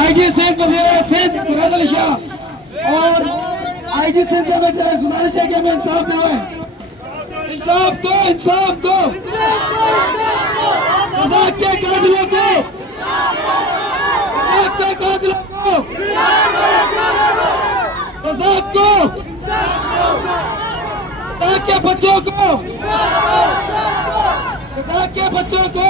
IG सेठ मुराद शाह और IG सेठ से मैं गुजारिश है कि हमें इंसाफ दिलवाएं। इंसाफ दो मजाक के कातिलों को, मजाक के कातिलों को, मजाक को, मजाक के बच्चों को, मजाक के बच्चों को।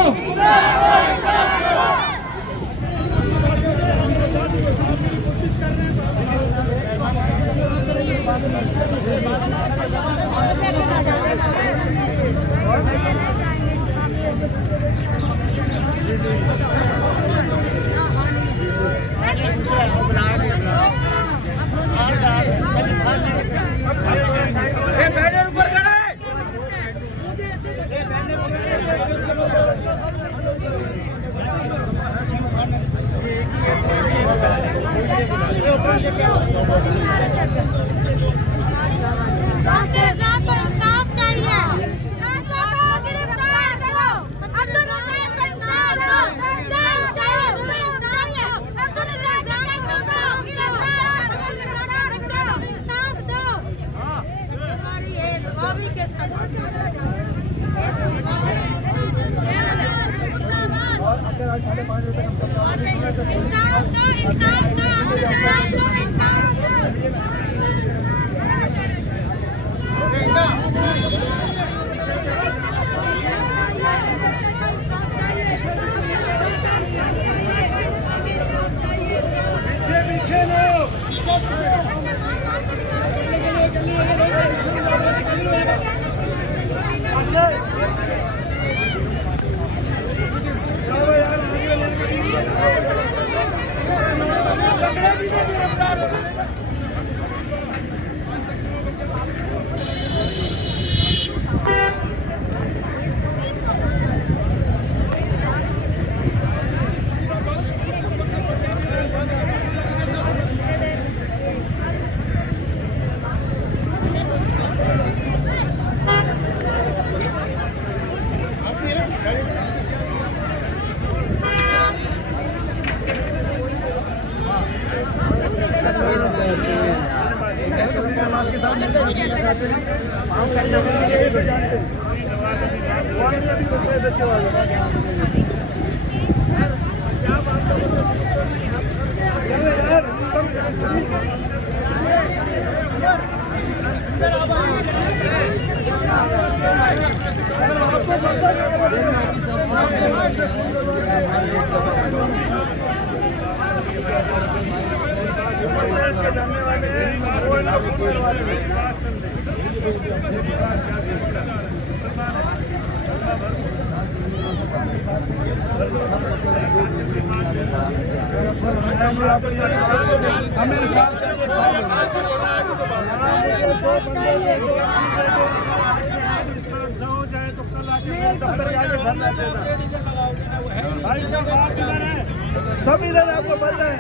सब इधर आपको पता है।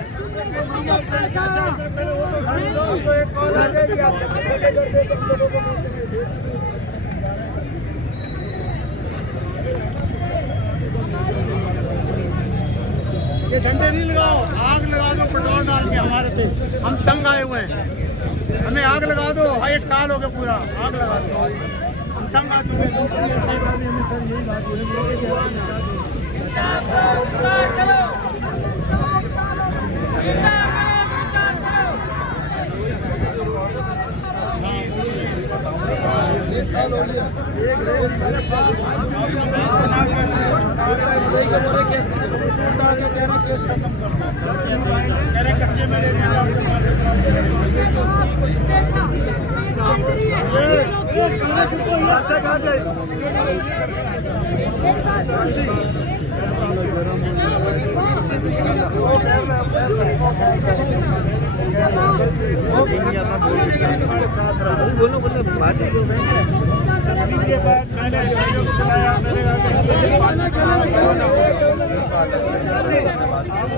ये डंडे नहीं लगाओ, आग लगा दो पेट्रोल डाल के हमारे पे। हम तंग आए हुए हैं, हमें आग लगा दो। 1 साल हो गया पूरा, आग लगा दो। हम तंग आ चुके हैं। हमें सर यही बात बोलेंगे। साल हो गया, केस खत्म करना, कह रहे कच्चे मेरे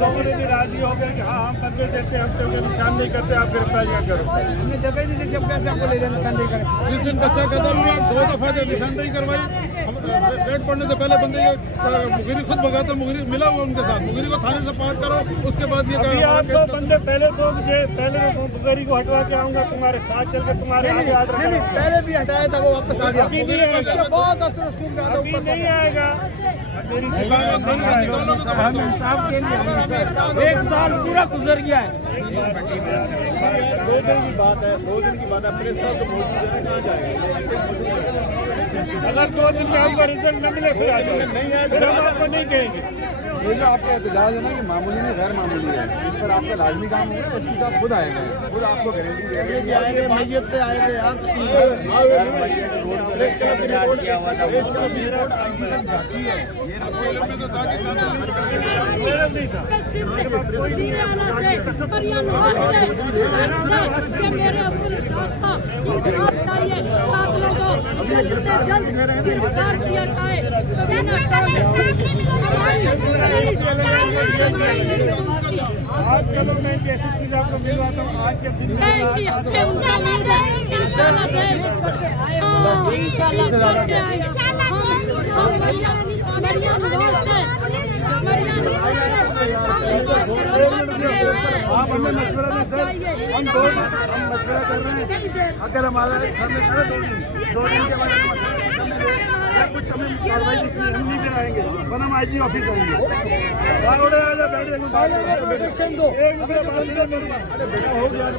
लोगों ने भी राजी हो गए कि हाँ हम बंदे देते हैं, हम तो निशान नहीं करते, आप गिरफ्तारियाँ करो। हमने जगह नहीं देखी, कैसे आपको ले जाने निशानदेही करें। जिस दिन बच्चा कदम हुआ 2 दफा जब निशानदेही करवाई, हम रेड पड़ने से पहले बंदे मुखरी खुद भगाता, मुखरी मिला हुआ उनके साथ, मुखरी को थाने से पार करो, उसके बाद ये आपको बंदे पहले मैं मुखरी को हटवा के आऊंगा, तुम्हारे साथ चल के तुम्हारे आगे हाथ रखेंगे। पहले भी हटाया था, वो वापस आ गया। उसका बहुत असर सूख रहा था, ऊपर नहीं आएगा। हम इंसाफ के लिए 1 साल पूरा गुजर गया है। 2 दिन की बात है, 2 दिन की बात है, प्रेस साहब तो मौजूद है, कहाँ जाएगा? अगर 2 दिन में हमको रिजल्ट न मिले फिर आ जाएगा, नहीं आए फिर हम आपको नहीं कहेंगे। ये जो आपका एहतजाज है ना कि मामूली नहीं गैर मामूली है, इस पर आपका लाजमी काम होगा। एसपी साहब खुद आएंगे, खुद आपको गारंटी देंगे कि आएंगे, मैयत पे आएंगे। मेरे अब्दुल साहब का इंसाफ चाहिए, कातिलों को जल्द से जल्द गिरफ्तार किया जाए। आज चलो मैं एसएसपी साहब को मिलवाता हूँ, आज के दिन आप हमें मशवरा दें सर, हम मशवरा कर रहे हैं। अगर हमारा सामने करे 2 दिन के बाद कुछ हमें कार्रवाई हम नहीं कराएंगे, वरना हम IG ऑफिस आएंगे। हो गया